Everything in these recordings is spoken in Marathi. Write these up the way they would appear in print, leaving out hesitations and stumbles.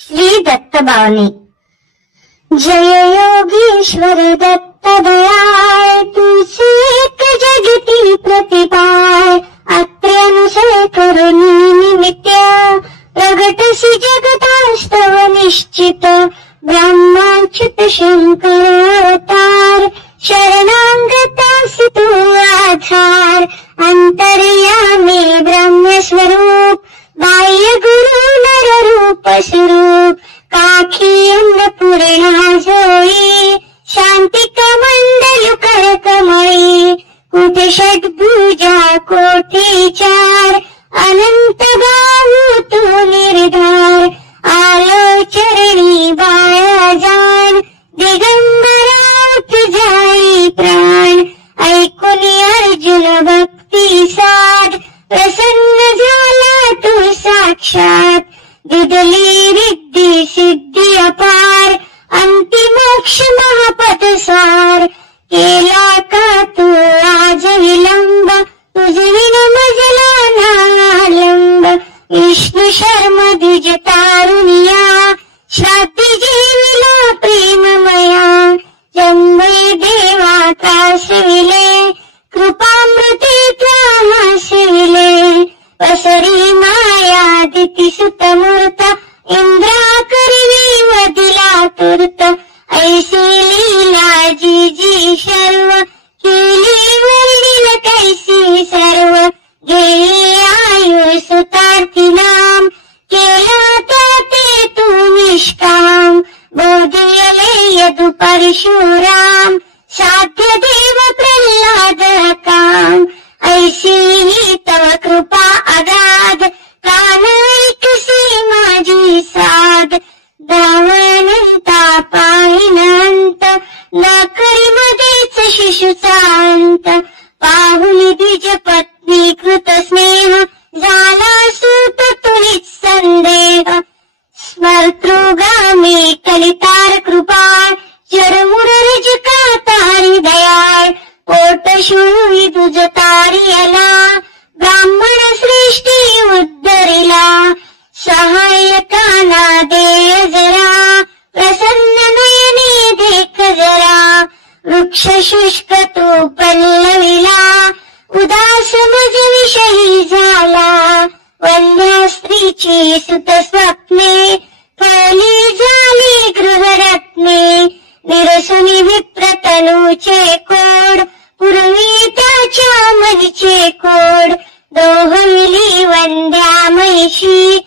श्री दत्तबावनी। जय योगीश्वर दत्त दयाळ, तुझे एक जगती प्रतिपाळ। अत्र्यानुसय करुणी निमित्त, प्रगटसी जगतास्तव निश्चित। ब्रह्माच्युत शंकर अवतार, शरणांगतासी तू आधार। अंतर्यामी ब्रह्मस्वरूप, बाह्य गुरु नर रूप स्वरूप। काखी अन्नपूर्णा जोई, शांती कमंडलु कर कमळी। कुठे षड्भुजा कोठे चार, अनंत बाहू तू निर्धार। आलो चरणी बाळा जाण, दिगंबरा तुझाई प्राण। ऐकून अर्जुन भक्ती साध, प्रसन्न झाला तू साक्षात। दिदली रिद्धी सिद्धी अपार, अंतिम मोक्ष महापद सार। केला का तू आज विलंब, तुझविन मजला नालंब। विष्णू शर्म द्विज तारुणिया, श्राद्धी जेविला प्रेममया। जन्मे देवा त्रासविले, कृपामृते त्वा हासिविले। पसरी माया दिती सुतमूर्त, इंद्रा करवी वदिला तूर्त। ऐसी लीला जी जी शर्व, केली वर्णिल कैसी सर्व। गेली आयु सुतार्थी नाम, केला त्याते तू निष्काम। बोधिले यदु परशुराम, साध्य देव प्रल्हाद काम। ऐसी ही तव कृपा अगाध, कान ऐकसी माझी साध। धावनंता पाहिनंत, न करी मध्येच शिशुचा अंत। पाहुनी द्विज पत्नी कृत स्नेह, झाला सूत तुलीच संदेह। स्मर्तृगामी कलितार कृपाळ, चरमुरज का तारी दयाळ। पोट शुळी तुझ तारी आला, ब्राह्मण सृष्टी उद्धरिला। सहाय्यकाना दे जरा, प्रसन्न नयने देख जरा। वृक्ष शुष्क तू पल्लविला, उदास मज विषयी झाला। वंध्या स्त्रीची सुत स्वप्ने, फळली झाली गृहरत्ने। निरसुनी विप्रतनूचे कोड, पूर्वी त्याच्या मनीचे कोड। दोहविली वंद्या महिषी,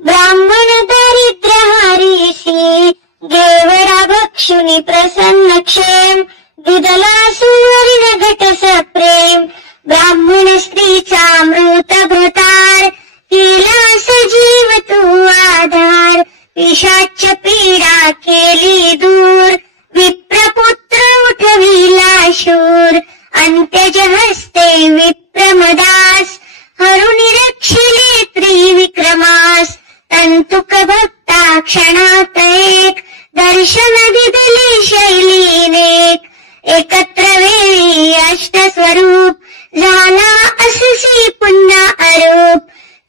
ब्राह्मण दारिद्र्य हारीशी। देवरा भक्षुनी प्रसन्न क्षेम, दिदला सुवर्ण घट सप्रेम। ब्राह्मण स्त्रीचा मृत भ्रतार, केला सजीव तू आधार। पिशाच पीडा केली दूर, विप्रपुत्र उठविला शूर। अंत्यज हस्ते विप्रमदास, हरुणी रक्षिले त्रिविक्रमास। तंतुक भक्ता क्षणात एक, दर्शन दिदले शैलीनेक। एकत्र वेळी अष्टस्वरूप, झाला अससी पुन्हा अरूप।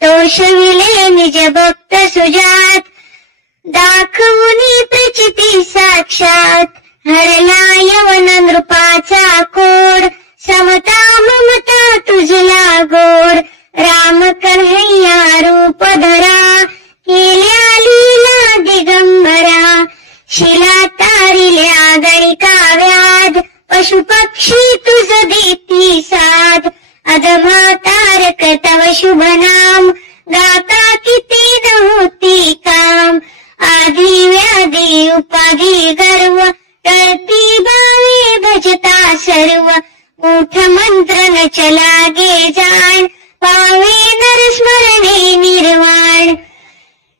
तोषविले निज भक्त सुजात, दाखवुनी प्रचिती साक्षात। हरला यवन नृपाचा कोड, समता ममता तुझला गोड। राम कन्हैया रूप धरा, केल्या लीला दिगंबरा। शिला तारिल्या गणिका व्याध, पशु पक्षी तुझ देती साध। अधमा तारक तव शुभ नाम, गाता किती न होती काम। आधी व्याधी उपाधी गर्व, करती भावे भजता सर्व। मूठ मंत्र न चलागे जाण, पावे नर स्मरणे निर्वाण।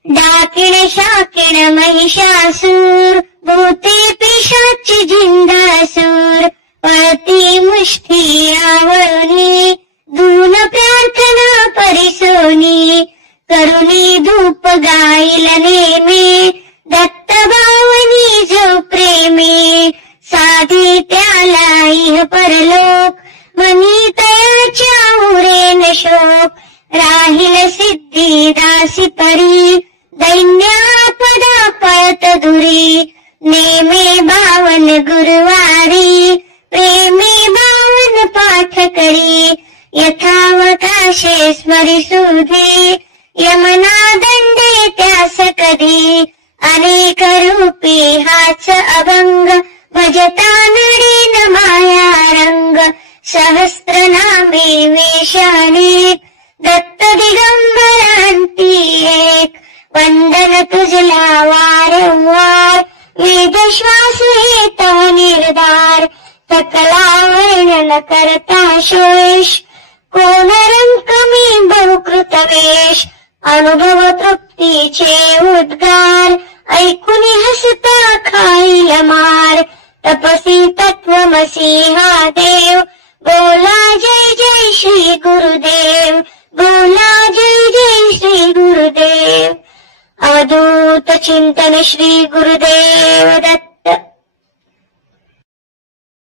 डाकिण शाकिण महिषासूर, भूते पिशाच जिंदासूर। पळती मुष्ठी आवळणी, धून प्रार्थना परिसोनी। करुणी धूप गाईल नेमे, दत्त भावनी जो प्रेमे। साधी त्याला इह परलोक, मनी तयाच्या उरेन शोक। राहील सिद्धी दासी परी, दैन्या मधुरी, नेमे 52 गुरुवारी, प्रेमे 52 पाठ करी, यथावकाशे स्मरिसुधे, यमना दंडे त्यास कधी, अनेक रूपी हाच अभंग, भजता नडीन माया रंग, सहस्त्रनामी वेशाने, दत्त दिगंबरांती एक, वंदन तुझला वारंवार, वेद श्वास येता निर्धार, सकला वर्णन करता शोष, कोण रंक मी बहुकृत वेश, अनुभव तृप्तीचे उद्गार, ऐकून हसता खाईल मार, तपसी तत्वमसी हा देव, बोला जय जय श्री गुरुदेव, बोला जय जय श्री गुरुदेव. अवधूत चिंतन श्री गुरुदेव दत्त.